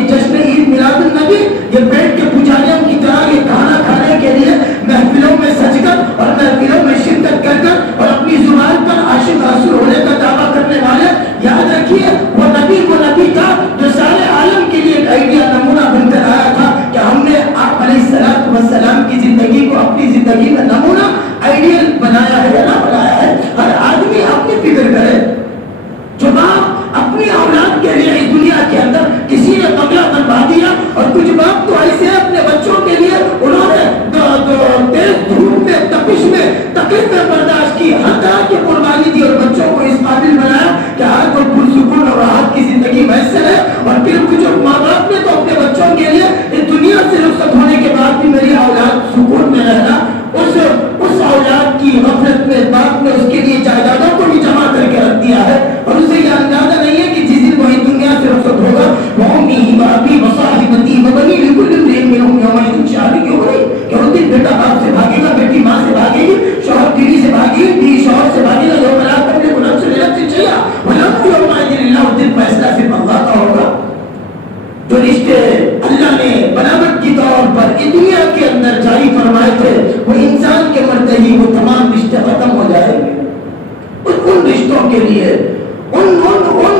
یہ جشن عید میلاد النبی یہ بیٹھ کے پجاریوں کی طرح یہ کھانا کھانے کے لیے محفلوں میں سج کر اور محفلوں میں شرکت کر کر اور اپنی زبان پر عاشق رسول ہونے کا دعویٰ کرنے والے، یاد رکھیے وہ نبی تھا جو سارے عالم کے لیے ایک آئیڈیا نمونہ بن کر آیا تھا کہ ہم نے آپ علیہ السلام کی زندگی کو اپنی زندگی میں نمونہ آئیڈیل بنایا ہے یا نہ بنایا ہے۔ ہر آدمی اپنی فکر کرے، جو باپ اپنی اولاد کے لیے اس دنیا کے اندر کسی نے بنگلہ بنوا دیا، اور کچھ باپ تو ایسے اپنے بچوں کے لیے انہوں نے تیز دھوپ میں تپش میں تکلیفیں برداشت کی، ہر طرح کی قربانی دی اور بچوں کو اس قابل بنایا کہ ہر کوئی پرسکون اور راحت کی زندگی میسر ہے۔ اور پھر کچھ ماں باپ نے تو اپنے بچوں کے لیے اس دنیا سے رخصت ہونے کے بعد بھی میری اولاد سکون میں رہنا، اس اولاد کی غفلت میں باپ نے اس کے لیے جائیدادوں کو بھی جمع کر کے رکھ دیا ہے، اور اسے یہ اندازہ نہیں ہے کہ جس دن وہی دنیا سے رخصت ہوگا وَأُمِّهِ وَأَبِيهِ وَصَاحِبَتِهِ وَبَنِيهِ لِكُلِّ امْرِئٍ مِّنْهُمْ يَوْمَئِذٍ شَأْنٌ يُغْنِيهِ کہ اس دن بیٹا باپ سے بھاگے گا، بیٹی ماں سے بھاگے گی، شوہر بیوی سے بھاگے گی، بیوی شوہر سے بھاگے گا، یوم لا تملک نفس لنفس شیئا وَالْأَمْرُ يَوْمَئِذٍ لِلَّهِ، اس دن فیصلہ صرف اللہ کا ہوگا۔ جو رشتے اللہ نے بناوٹ کی طور پر اس دنیا کے اندر جاری فرمائے تھے وہ انسان کے مرتے ہی وہ تمام رشتے ختم ہو جائیں گے۔ ان رشتوں کے لیے، ان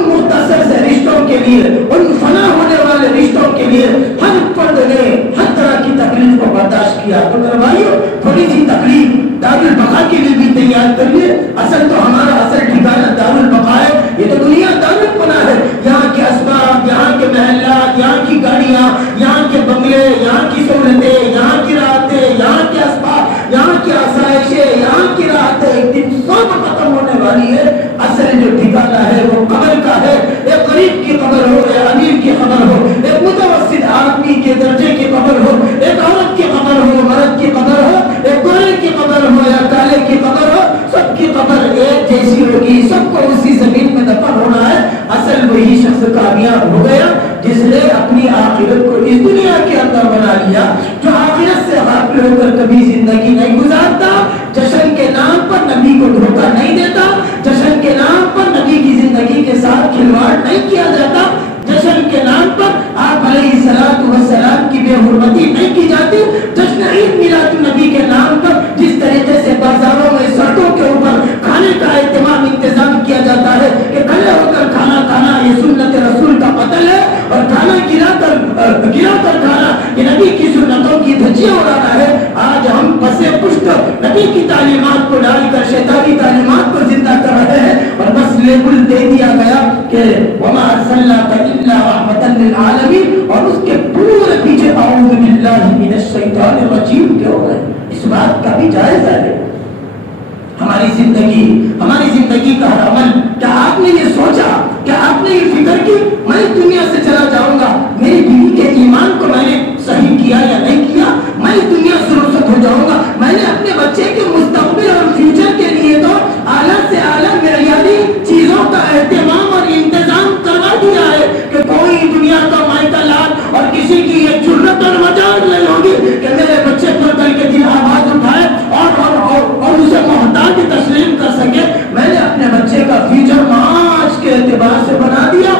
مختصر سے رشتوں کے لیے، ان فنا ہونے والے رشتوں کے لیے ہر فرد نے ہر طرح کی تکلیف کو برداشت کیا۔ تو میرے بھائیو تھوڑی سی تکلیف دارالبقا کے لیے بھی تیار کر لیے۔ اصل تو ہمارا اصل ٹھکانہ دارالبقا ہے، یہ تو دنیا دارالفنا ہے۔ یہاں کے اسباب، یہاں کے محلات، یہاں کی گاڑیاں، یہاں کے بنگلے، یہاں کی سہولتیں، یہاں کی راحتیں، یہاں کے اسباب، یہاں کی آسائشیں، یہاں کی راحتیں ایک دن سب ختم ہونے والی ہے۔ اصل جو ٹھکانہ ہے وہ قبر کا ہے۔ ایک غریب کی قبر ہو، ایک امیر کی قبر ہو، ایک متوسط آدمی کے درجے کی قبر ہو، ایک عورت کی قبر ہو، مرد کی قبر ہو، ایک گورے کی قبر ہو یا کالے کی قبر ہو، سب کی قبر ایک جیسی ہوگی، سب کو اسی زمین میں دفن ہونا ہے۔ اصل وہی شخص کامیاب ہو گیا جس نے اپنی آخرت کو اس دنیا کے اندر بنا لیا۔ جو آخرت سے غافل ہو کر کبھی زندگی نہیں گزارتا، جشن کے نام پر نبی کو دھوکہ نہیں دیتا، جشن کے نام پر نبی کی زندگی کے ساتھ کھلواڑ نہیں کیا جاتا، جشن کے نام پر آپ علیہ السلام کی بے حرمتی نہیں کی جاتی، جشن عید میلاد النبی کے نام پر جس طریقے سے بازاروں میں سڑکوں کے اوپر کھانے کا اہتمام انتظام کیا جاتا ہے کہ کھڑے ہو کر کھانا کھانا یہ سنت رسول کا قتل ہے، اور کھانا گرا کر کھانا یہ نبی کی سنتوں کی دھجیاں اڑانا ہے۔ آج ہم پسے پشت نبی کی تعلیمات کو ڈال کر شیطانی تعلیمات کو زندہ کر رہے ہیں، اور بس لیبل دے دیا گیا کہ وما ارسلناک الا رحمتا للعالمین، اور اس کے پورے پیچھے اعوذ باللہ من الشیطان الرجیم کے ہو گئے۔ اس بات کا بھی جائزہ ہے ہماری زندگی کا ہر عمل۔ کیا آپ نے یہ سوچا، کیا آپ نے یہ فکر کی میں اس دنیا سے چلا جاؤں گا، میری بیوی کے ایمان کو میں نے صحیح کیا یا نہیں کیا، میں اس دنیا سے رخصت ہو جاؤں گا، میں نے اپنے بچے کے مستقبل اور فیوچر کے لیے تو اعلیٰ سے اعلیٰ معیاری چیزوں کا اہتمام اور انتظام کروا دیا ہے کہ کوئی دنیا کا مائکا لال اور کسی کی یہ جرت اور مجال نہیں ہوگی کہ میرے بچے پر کر کے دل آواز اٹھائے اور اسے محتاج تسلیم کر سکے۔ میں نے اپنے بچے کا فیوچر معاش کے اعتبار سے بنا دیا،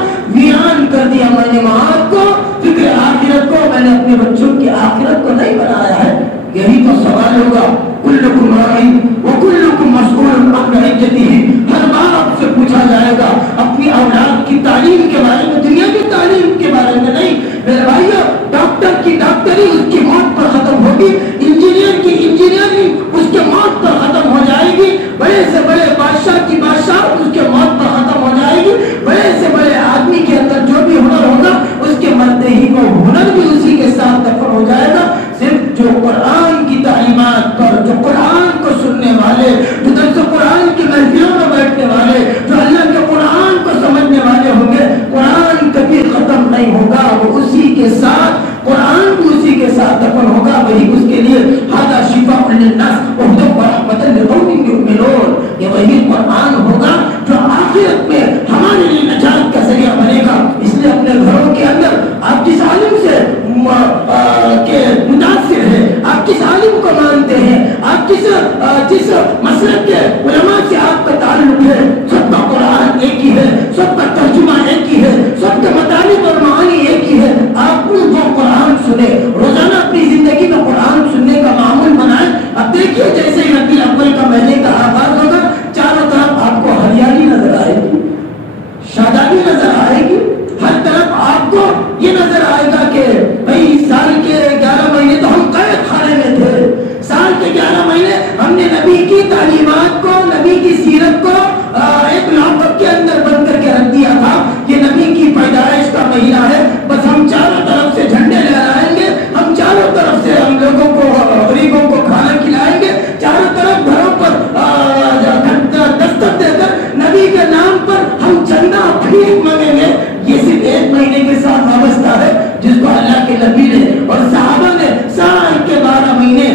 نبی نے اور صحابہ نے سال کے 12 مہینے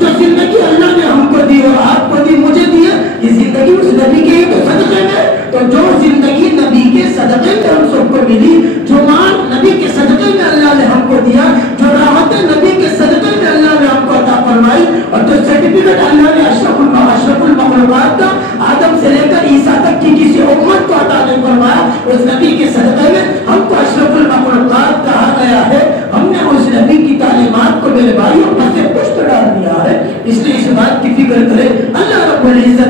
جو زندگی اللہ نے ہم کو دی اور آپ کو دی مجھے دی ہے، یہ زندگی اس نبی کے تو صدقے میں، تو جو زندگی نبی کے صدقے میں ہم سب کو ملی، جو مال نبی کے صدقے میں اللہ نے ہم کو دیا، جو راحتیں نبی کے صدقے میں اللہ نے ہم کو عطا فرمائی، اور جو سرٹیفکیٹ اللہ نے اشرف المخلوقات کا آدم سے لے کر عیسیٰ تک کی کسی امت کو عطا نہیں فرمایا، اس نبی کے صدقے میں ہم کو اشرف المخلوقات کہا گیا ہے۔ ہم نے اس نبی کی تعلیمات کو میرے بھائیوں پر سے پشت ڈال دیا ہے، اس لیے اس بات کی فکر کرے اللہ رب العزت